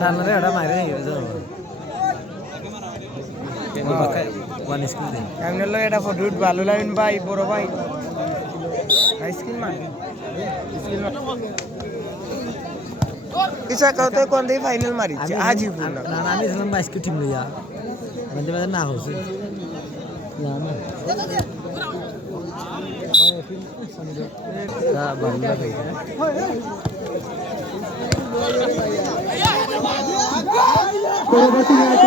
টানারে ওটা মাইরে গেছে ওয়ান স্কিল দেন এমনি লোক এটা ফটো ভালো লাগেন ভাই বড় ভাই স্কিল মার স্কিল মার কিসা কত কোন দিয়ে ফাইনাল মারিছে আজই না না আমি ছিলাম 22 কে টিম লইয়া মানে মানে না হচ্ছে না না তা বাংলা ভাই পরবর্তী ম্যাচে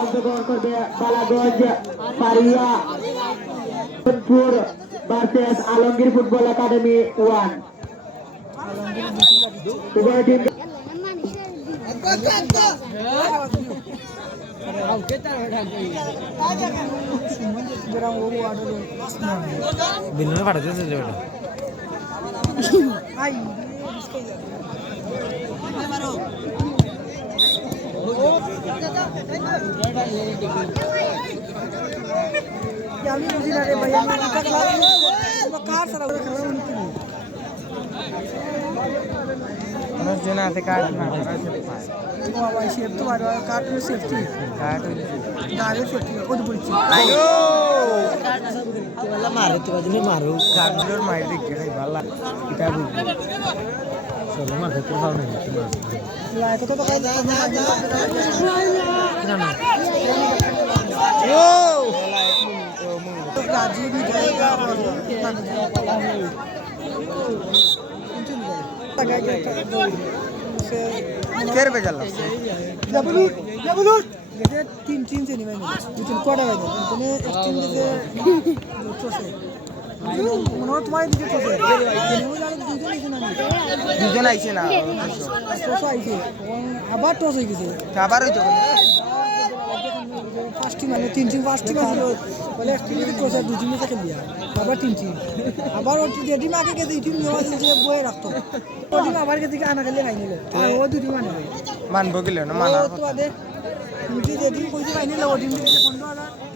অংশগ্রহণ করবে বালাগঞ্জ পারিয়া football versus Alamgir football academy 1 উভয় টিম বিলনে পাঠাতে চলে ওটা আমি বুঝি না রে ভাই আমি এটা খেলা কার সারা খেলা উনতি আমার জন্য হাতে কাট না বাবা সেফ তো আর কাট নো সেফটি কাট গাড়ি সেফটি ওদ বলছি আইও তোলা মারে তো বাজে মারো কাটলোর মাইর দেখে রে ভালো এটা বুঝ চলো মার তো ভাও নাই লাই কত তো কাজ না না ও রাজি भी जाएगा और केर पे चला जबलू जैसे 3 से नहीं मैंने लेकिन कोड़ा है तूने एक्सट्रीम जैसे दूसरों से মনে হয় তোমার দিকে কোথায় দুজন আইছে না টস আইছে আবার টস হয়ে গেছে আবার হইতো ফার্স্ট টিম মানে 3 টিম ফার্স্ট টিম আসলো বলে এক টিমে টস আর 2 টিমে খেলিয়া আবার 3 টিম আবার ওই টিম আগে গেছে টিম নেওয়া যে বয়ে রাখতো ওই টিম আবার গেছে আনা খেলে ফাইনালে ও 2 টিম মানবো গেল না মানা তো আদে টিম কইছে ফাইনালে ও টিম দিকে 15000